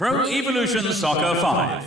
Pro Evolution Soccer 5.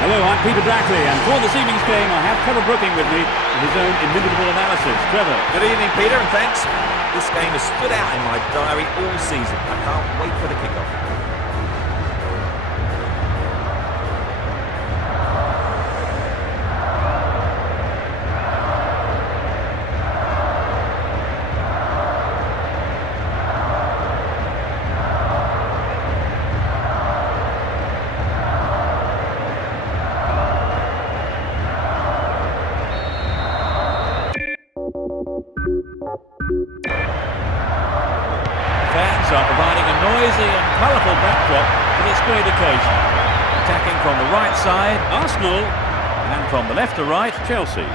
Hello, I'm Peter Brackley, and for this evening's game I have Trevor Brooking with me with his own inimitable analysis. Trevor. Good evening, Peter, and thanks. This game has stood out in my diary all season. I can't wait for the kickoff. Fans are providing a noisy and colourful backdrop for this great occasion. Attacking from the right side, Arsenal, and from the left to right, Chelsea.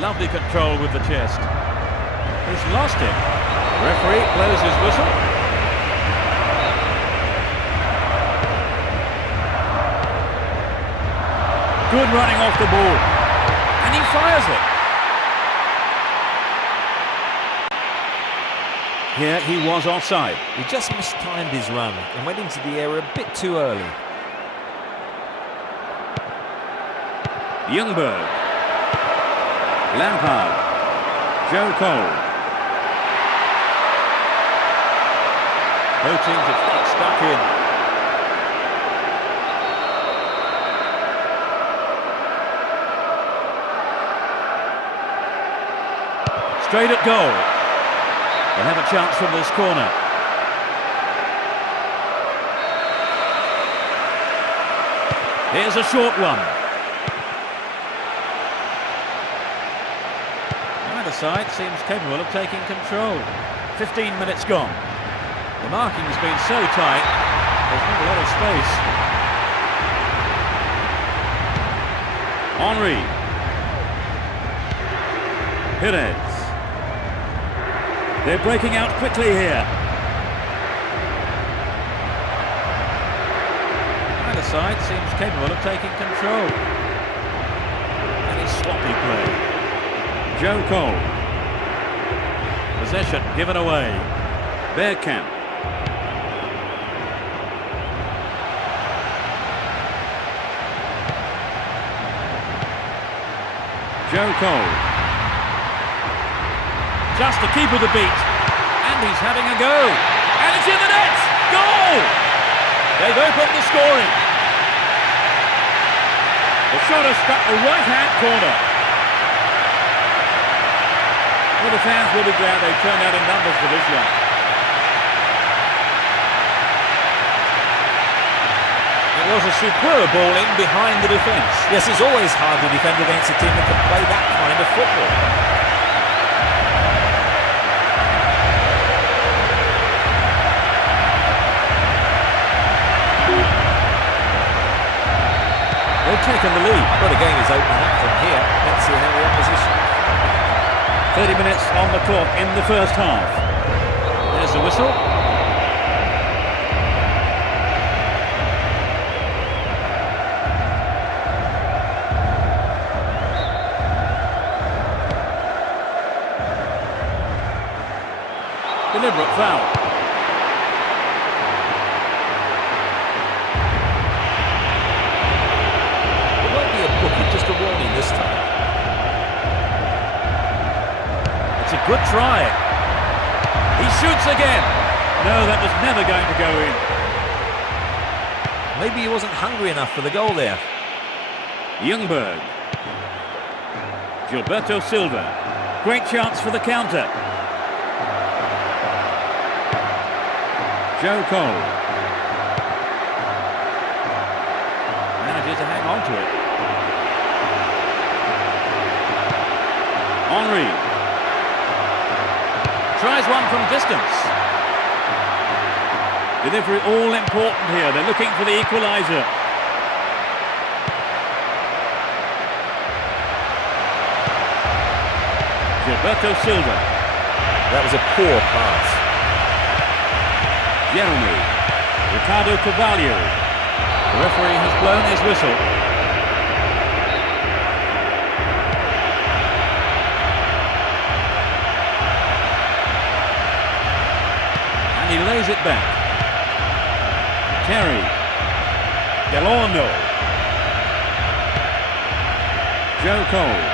Lovely control with the chest. He's lost him. The referee blows his whistle. Good running off the ball. And he fires it. Here he was offside. He just mistimed his run and went into the area a bit too early. Youngberg. Lampard. Joe Cole. Both teams have got stuck in. Straight at goal. They'll have a chance from this corner. Here's a short one. Neither side seems capable of taking control. 15 minutes gone. The marking's been so tight, there's not a lot of space. Henry. Perez. They're breaking out quickly here. Neither side seems capable of taking control. Very sloppy play. Joe Cole. Possession given away. Bergkamp. Joe Cole. Just to keep with the beat. And he's having a go. And it's in the net! Goal! They've opened the scoring. The shot has struck the right-hand corner. Well, the fans will be glad they turned out in numbers for this one. It was a superb ball in behind the defence. Yes, it's always hard to defend against a team that can play that kind of football. They've taken the lead. Well, the game is opening up from here. Let's see how the opposition. 30 minutes on the clock in the first half. There's the whistle. Deliberate foul. It won't be a bookie, just a warning this time. It's a good try. He shoots again. No, that was never going to go in. Maybe he wasn't hungry enough for the goal there. Ljungberg. Gilberto Silva. Great chance for the counter. Joe Cole. Manages to hang on to it. Henry. Tries one from distance. Delivery all important here. They're looking for the equaliser. Gilberto Silva. That was a poor pass. Jeremy. Ricardo Carvalho. The referee has blown his whistle. And he lays it back. Terry. Delorno. Joe Cole.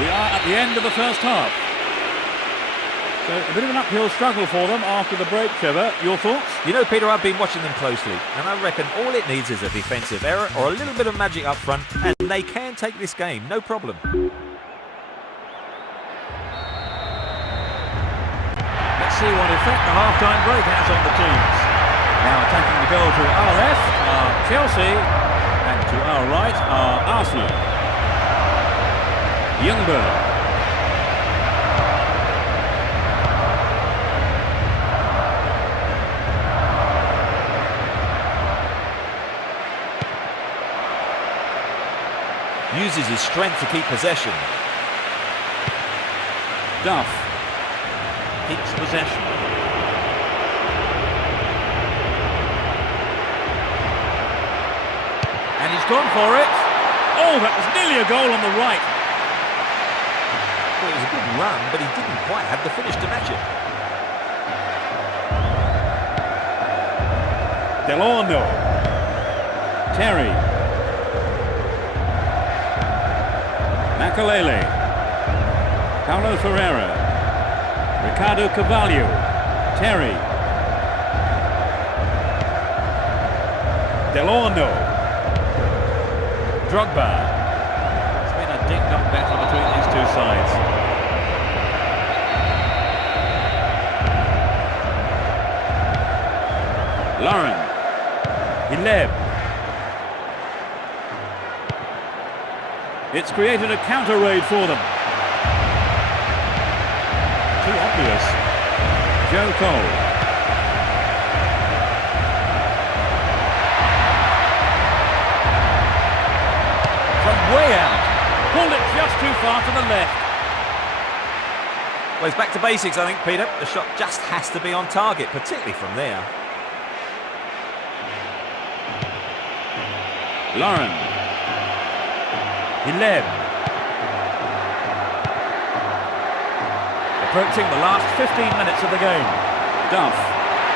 We are at the end of the first half. So a bit of an uphill struggle for them after the break, Trevor. Your thoughts? You know, Peter, I've been watching them closely, and I reckon all it needs is a defensive error or a little bit of magic up front, and they can take this game, no problem. Let's see what effect the half-time break has on the teams. Now attacking the goal to our left are Chelsea, and to our right are Arsenal. Ljungberg. Uses his strength to keep possession. Duff. Keeps possession. And he's gone for it. Oh, that was nearly a goal on the right. Well, it was a good run, but he didn't quite have the finish to match it. Delorno. Terry. Makalele. Paulo Ferreira. Ricardo Carvalho. Terry. Delorno. Drogba. It's been a ding-dong battle between these two sides. Lauren. Hileb. It's created a counter raid for them. Too obvious. Joe Cole. From way out. Pulled it just too far to the left. Well, it's back to basics, I think, Peter. The shot just has to be on target, particularly from there. Lauren. Relive. Approaching the last 15 minutes of the game. Duff.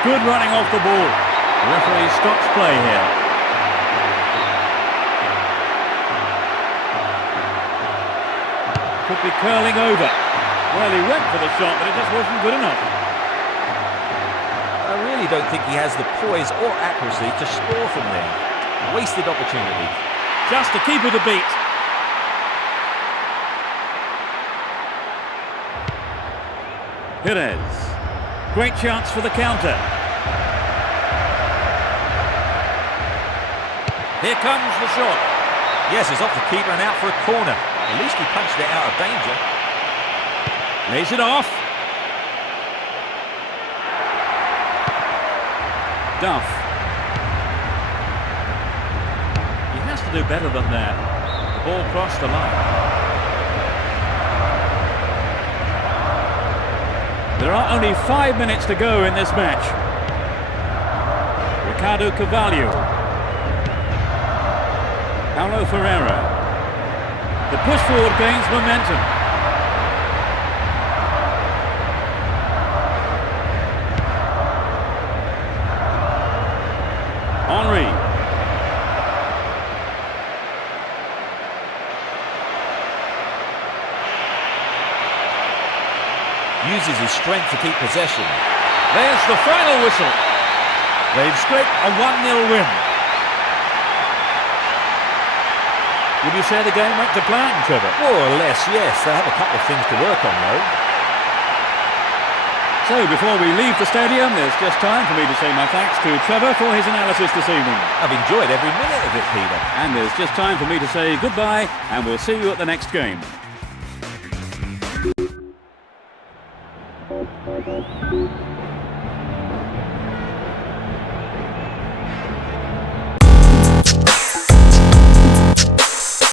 Good running off the ball. The referee stops play here. Could be curling over. Well, he went for the shot, but it just wasn't good enough. I really don't think he has the poise or accuracy to score from there. Wasted opportunity. Just to keep it a beat. Perez. Great chance for the counter. Here comes the shot. Yes, it's off the keeper and out for a corner. At least he punched it out of danger. Lays it off. Duff. He has to do better than that. The ball crossed the line. There are only 5 minutes to go in this match. Ricardo Carvalho. Paulo Ferreira. The push forward gains momentum. Henry. Uses his strength to keep possession. There's the final whistle. They've scraped a 1-0 win. Would you say the game went to plan, Trevor? More or less, yes. They have a couple of things to work on, though. So, before we leave the stadium, there's just time for me to say my thanks to Trevor for his analysis this evening. I've enjoyed every minute of it, Peter. And there's just time for me to say goodbye, and we'll see you at the next game.